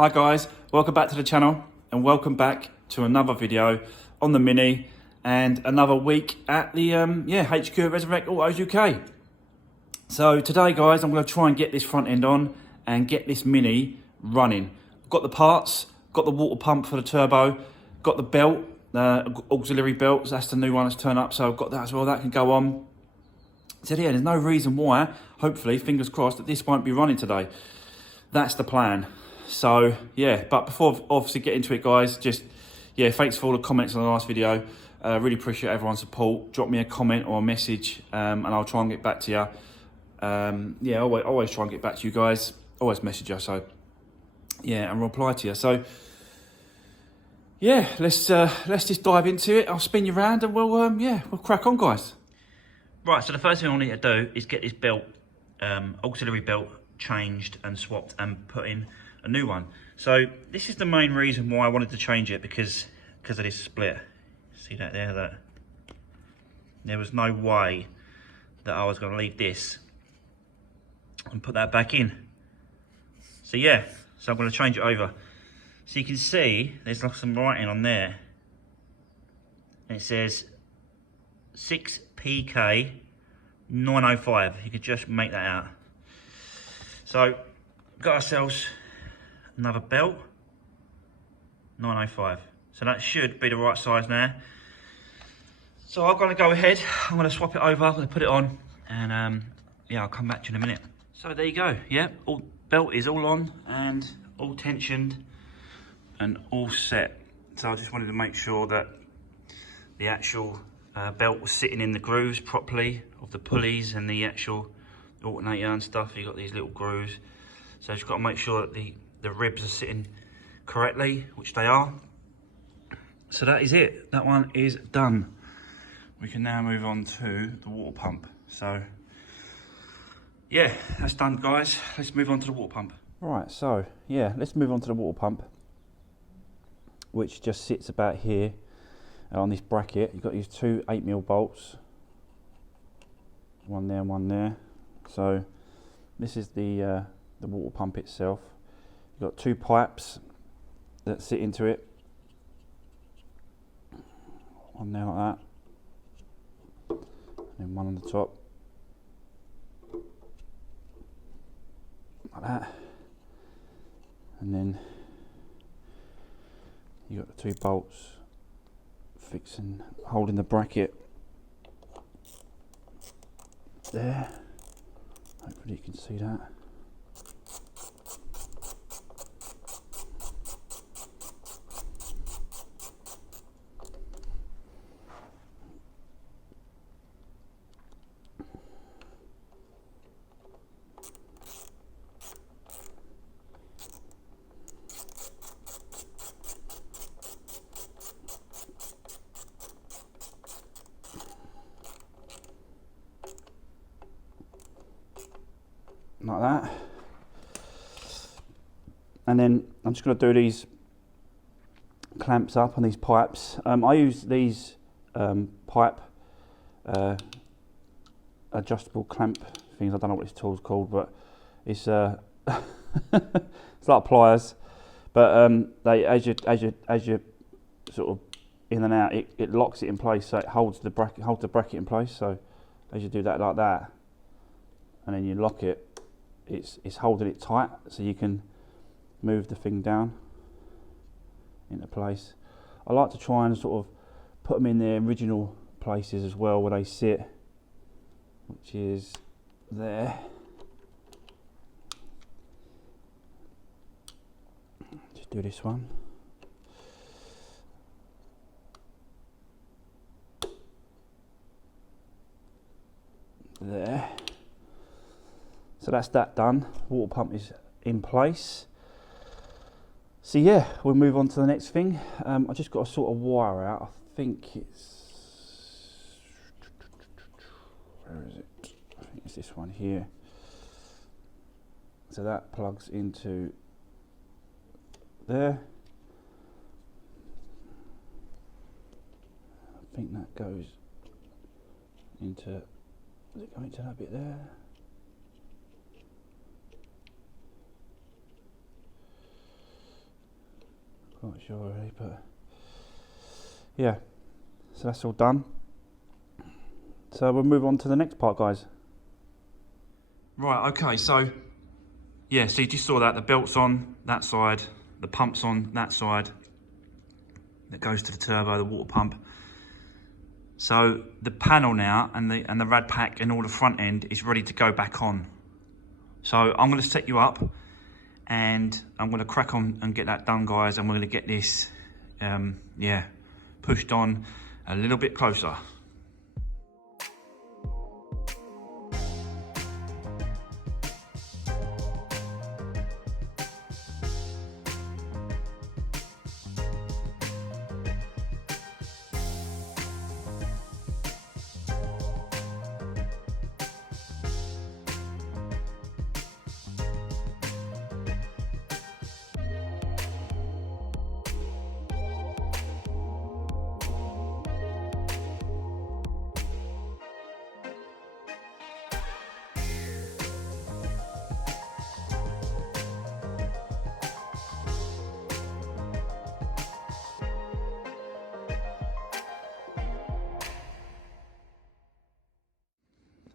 Hi guys, welcome back to the channel and welcome back to another video on the Mini and another week at the HQ at Resurwreck Autos UK. So today guys, I'm going to try and get this front end on and get this Mini running. Got the parts, got the water pump for the turbo, got the belt, auxiliary belts, that's the new one that's turned up, so I've got that as well, that can go on. So yeah, there's no reason why, hopefully, fingers crossed, that this won't be running today. That's the plan. So yeah, but before obviously get into it guys, just yeah, thanks for all the comments on the last video. Really appreciate everyone's support. Drop me a comment or a message and I'll try and get back to you. Yeah, always try and get back to you guys. Always message you, so yeah, and reply to you. So yeah, let's just dive into it. I'll spin you around and we'll crack on guys. Right, so the first thing I need to do is get this belt, auxiliary belt, changed and swapped and put in a new one. So this is the main reason why I wanted to change it, because of this split. See that there? That there was no way that I was going to leave this and put that back in. So yeah, so I'm going to change it over. So you can see there's like some writing on there, and it says 6PK 905. You could just make that out. So got ourselves another belt, 905. So that should be the right size now. So I'm going to go ahead, I'm going to swap it over, I'm going to put it on, and yeah, I'll come back to you in a minute. So there you go, yeah, all belt is all on and all tensioned and all set. So I just wanted to make sure that the actual belt was sitting in the grooves properly of the pulleys and the actual alternator and stuff. You've got these little grooves, so just got to make sure that the ribs are sitting correctly, which they are. So that is it, that one is done. We can now move on to the water pump. So yeah, that's done guys, let's move on to the water pump. Right, so yeah, let's move on to the water pump, which just sits about here on this bracket. You've got these two 8mm bolts, one there and one there. So this is the water pump itself. You've got two pipes that sit into it, one there like that, and then one on the top like that, and then you got the two bolts fixing, holding the bracket there. Hopefully you can see that. Like that, and then I'm just going to do these clamps up on these pipes. I use these pipe adjustable clamp things. I don't know what this tool's called, but it's it's like pliers, but they as you sort of in and out, it locks it in place, so it holds the bracket in place. So as you do that like that, and then you lock it, it's holding it tight, so you can move the thing down into place. I like to try and sort of put them in their original places as well, where they sit, which is there. Just do this one. There. So that's that done. Water pump is in place. So yeah, we'll move on to the next thing. I just got to sort of wire out. I think it's, where is it? I think it's this one here. So that plugs into there. I think that goes into, does it go into that bit there? Not sure really, but yeah. So that's all done. So we'll move on to the next part, guys. Right, okay, so yeah, so you just saw that the belt's on that side, the pump's on that side, that goes to the turbo, the water pump. So the panel now and the rad pack and all the front end is ready to go back on. So I'm going to set you up and I'm going to crack on and get that done, guys, and we're going to get this yeah, pushed on a little bit closer.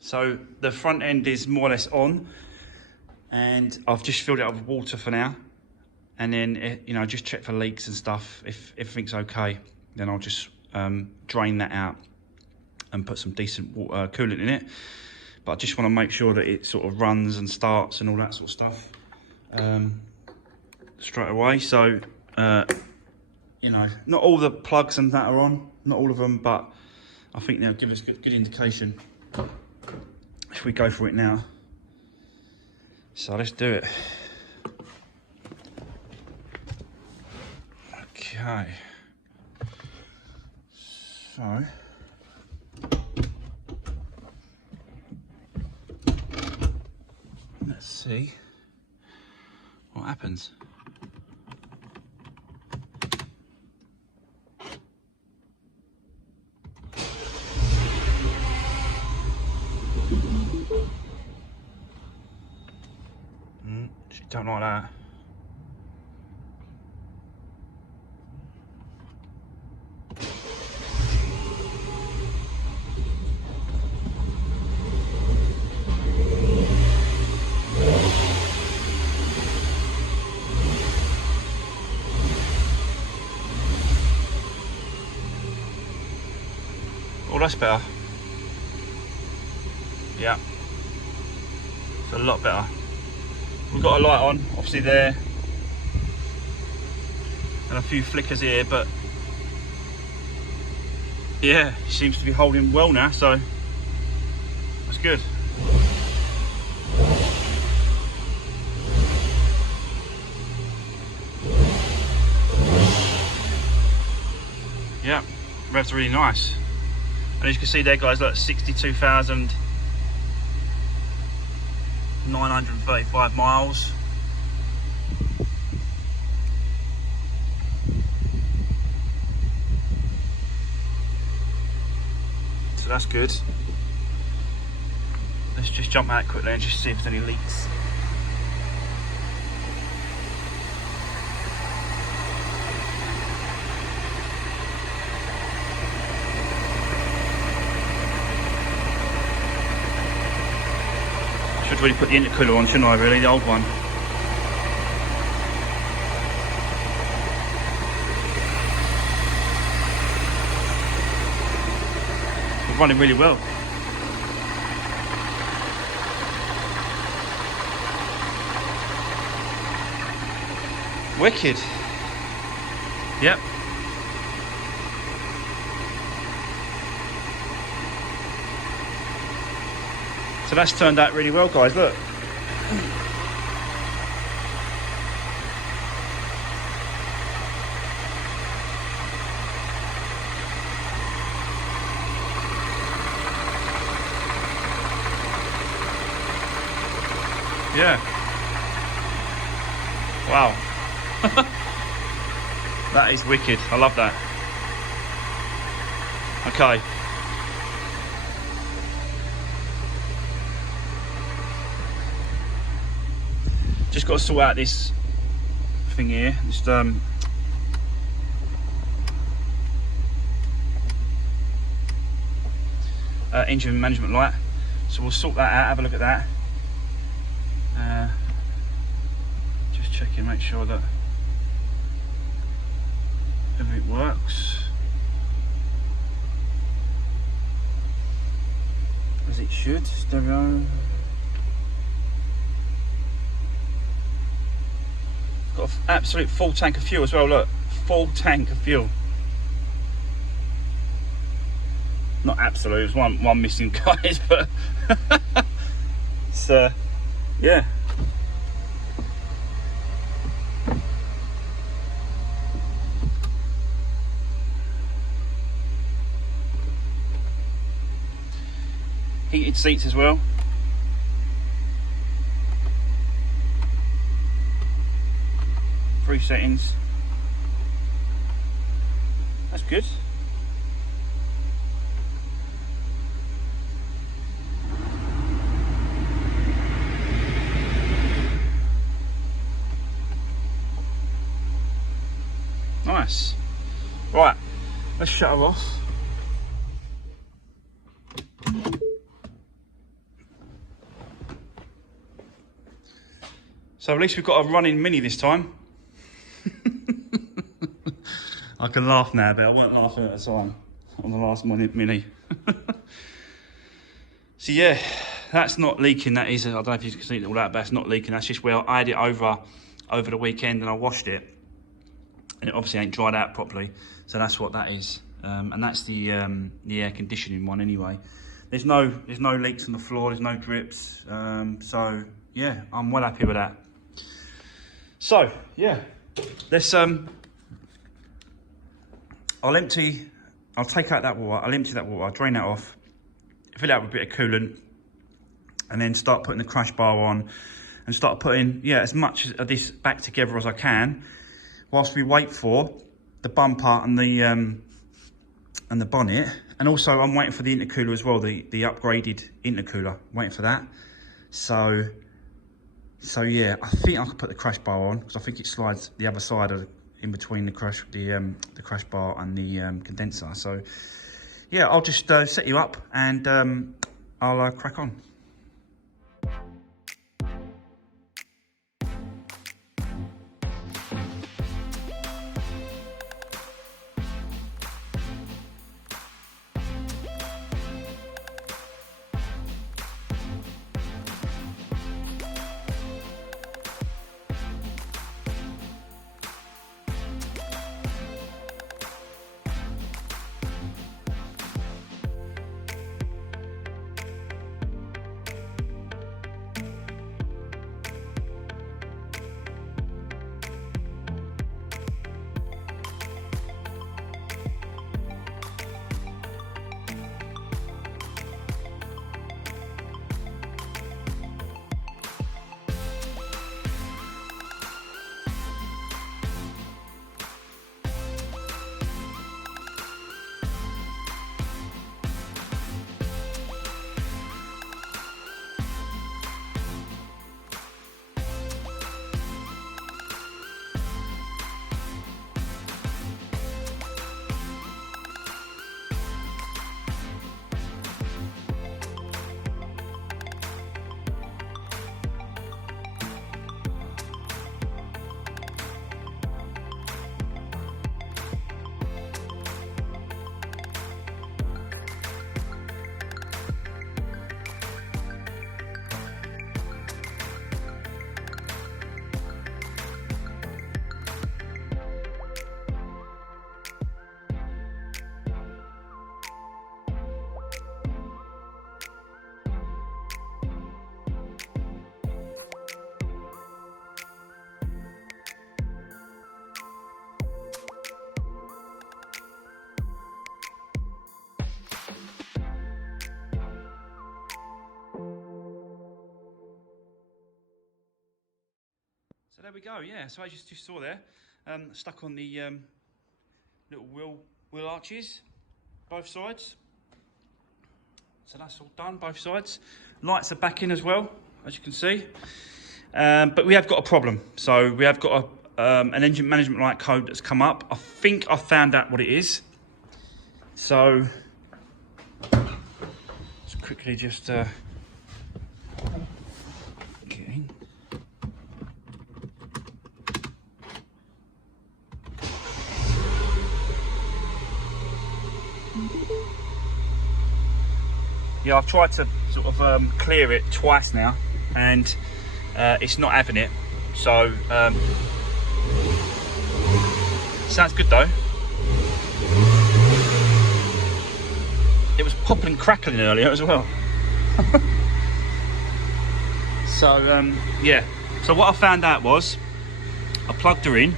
So the front end is more or less on, and I've just filled it up with water for now. And then, you know, just check for leaks and stuff. If everything's okay, then I'll just drain that out and put some decent water, coolant in it. But I just want to make sure that it sort of runs and starts and all that sort of stuff straight away. So, you know, not all the plugs and that are on, not all of them, but I think they'll give us good indication if we go for it now. So let's do it. Okay. So let's see what happens. Don't like that. Oh, that's better. Yeah, it's a lot better. We've got a light on, obviously there, and a few flickers here, but yeah, it seems to be holding well now, so that's good. Yeah, revs really nice. And as you can see there, guys, look, 62,935 miles. So that's good. Let's just jump out quickly and just see if there's any leaks. Should really put the intercooler on, shouldn't I, really, the old one. It's running really well. Wicked. Yep. So that's turned out really well, guys, look. Yeah. Wow. That is wicked. I love that. Okay. Just got to sort out this thing here. Just engine management light. So we'll sort that out, have a look at that. Just checking, make sure that everything works as it should. Stereo. Got an absolute full tank of fuel as well, look. Full tank of fuel. Not absolute, there's one missing, guys, but it's yeah. Heated seats as well. Three settings. That's good. Nice. Right, let's shut her off. So at least we've got a running Mini this time. I can laugh now, but I weren't laughing at the time on the last Mini. So yeah, that's not leaking. That is, I don't know if you can see all that, but it's not leaking. That's just where I had it over the weekend and I washed it, and it obviously ain't dried out properly. So that's what that is, and that's the air conditioning one anyway. There's no leaks on the floor. There's no drips. So yeah, I'm well happy with that. So yeah, let's I'll take out that water, I'll empty that water, I'll drain that off, fill it out with a bit of coolant, and then start putting the crash bar on and start putting, yeah, as much of this back together as I can, whilst we wait for the bumper and the bonnet. And also I'm waiting for the intercooler as well, the upgraded intercooler, waiting for that. So yeah, I think I could put the crash bar on because I think it slides the other side of in between the crash bar and the condenser. So yeah, I'll just set you up and I'll crack on. So there we go, yeah. So as you just saw there, stuck on the little wheel arches, both sides. So that's all done, both sides. Lights are back in as well, as you can see. But we have got a problem. So we have got an engine management light code that's come up. I think I found out what it is. So quickly just get in. Yeah, I've tried to sort of clear it twice now, and it's not having it. So sounds good though. It was popping and crackling earlier as well. So yeah. So what I found out was I plugged her in.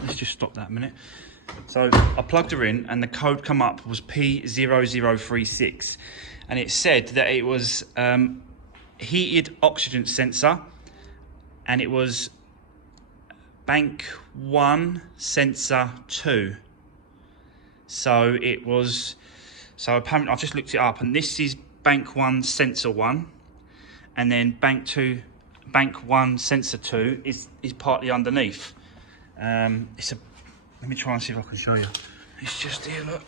Let's just stop that a minute. So I plugged her in and the code come up was P0036, and it said that it was heated oxygen sensor, and it was bank 1 sensor 2. So it was, so apparently I've just looked it up, and this is bank 1 sensor 1, and then bank 1 sensor 2 is partly underneath. It's a, let me try and see if I can show you. It's just here, look.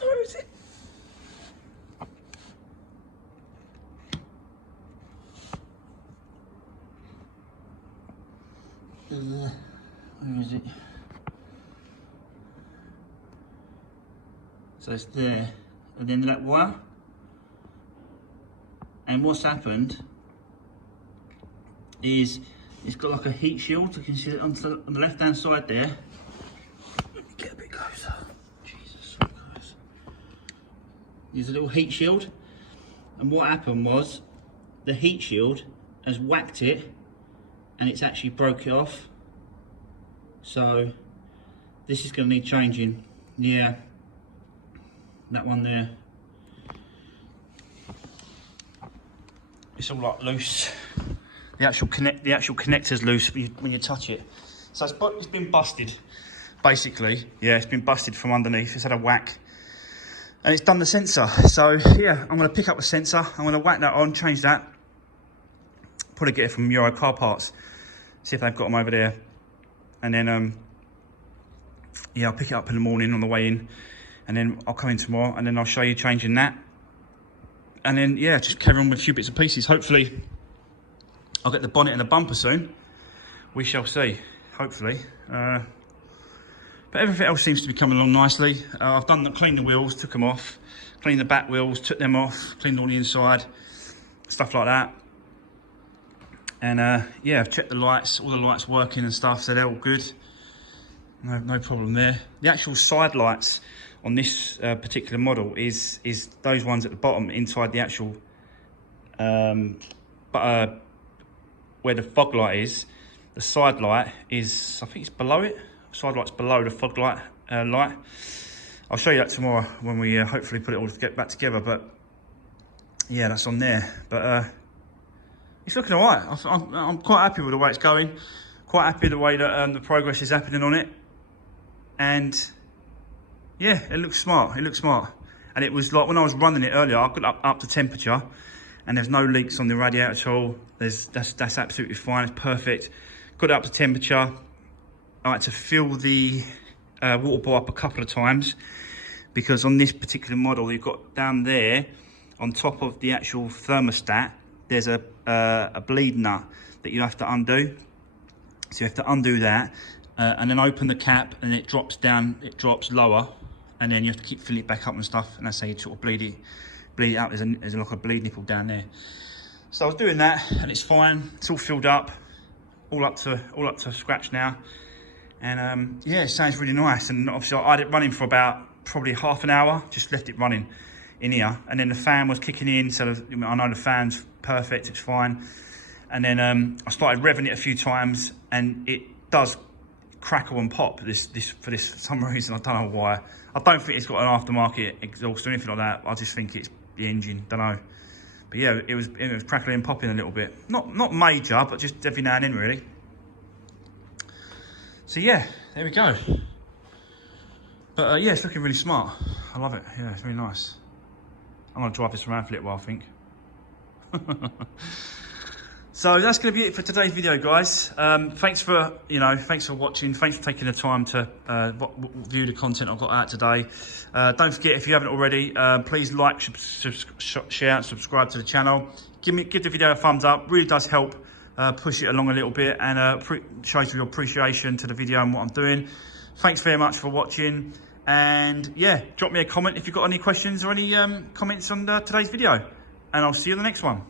Where is it? Where is it? So it's there, and then that wire. And what's happened is it's got like a heat shield. You can see it on the left hand side there. Get a bit closer. Jesus, so close. There's a little heat shield, and what happened was the heat shield has whacked it, and it's actually broke it off. So this is going to need changing. Yeah, that one there. It's all like loose. The actual connector's loose when you touch it. So it's been busted, basically. Yeah, it's been busted from underneath. It's had a whack, and it's done the sensor. So yeah, I'm going to pick up the sensor. I'm going to whack that on, change that. Probably get it from Euro Car Parts. See if they've got them over there, and then yeah, I'll pick it up in the morning on the way in, and then I'll come in tomorrow, and then I'll show you changing that. And then, yeah, just carry on with a few bits and pieces. Hopefully, I'll get the bonnet and the bumper soon. We shall see, hopefully. But everything else seems to be coming along nicely. I've cleaned the wheels, took them off. Cleaned the back wheels, took them off. Cleaned all the inside, stuff like that. And yeah, I've checked the lights, all the lights working and stuff, so they're all good. No problem there. The actual side lights on this particular model is those ones at the bottom inside the actual where the fog light is. The side light is, I think it's below it. Side light's below the fog light light. I'll show you that tomorrow when we hopefully put it all back together. But yeah, that's on there. But it's looking all right. I'm quite happy with the way it's going. Quite happy with the way that the progress is happening on it. And yeah, it looks smart. It looks smart. And it was like when I was running it earlier, I got up to temperature, and there's no leaks on the radiator at all. That's absolutely fine. It's perfect. Got it up to temperature. I had to fill the water bottle up a couple of times, because on this particular model, you've got down there on top of the actual thermostat, there's a bleed nut that you have to undo. So you have to undo that. And then open the cap, and it drops down, it drops lower, and then you have to keep filling it back up and stuff, and that's how you sort of bleed it out. There's like a bleed nipple down there. So I was doing that, and it's fine. It's all filled up, all up to scratch now. And yeah, it sounds really nice. And obviously I had it running for about probably half an hour, just left it running in here, and then the fan was kicking in, so I know the fan's perfect, it's fine. And then I started revving it a few times, and it does crackle and pop for some reason. I don't know why. I don't think it's got an aftermarket exhaust or anything like that. I just think it's the engine, don't know. But yeah, it was crackling and popping a little bit. Not major, but just every now and then really. So yeah, there we go. But yeah, it's looking really smart. I love it. Yeah, it's really nice. I'm gonna drive this around for a little while, I think. So that's going to be it for today's video, guys. Thanks for watching. Thanks for taking the time to view the content I've got out today. Don't forget, if you haven't already, please like, share, and subscribe to the channel. Give the video a thumbs up. Really does help push it along a little bit, and shows your appreciation to the video and what I'm doing. Thanks very much for watching, and yeah, drop me a comment if you've got any questions or any comments on today's video, and I'll see you in the next one.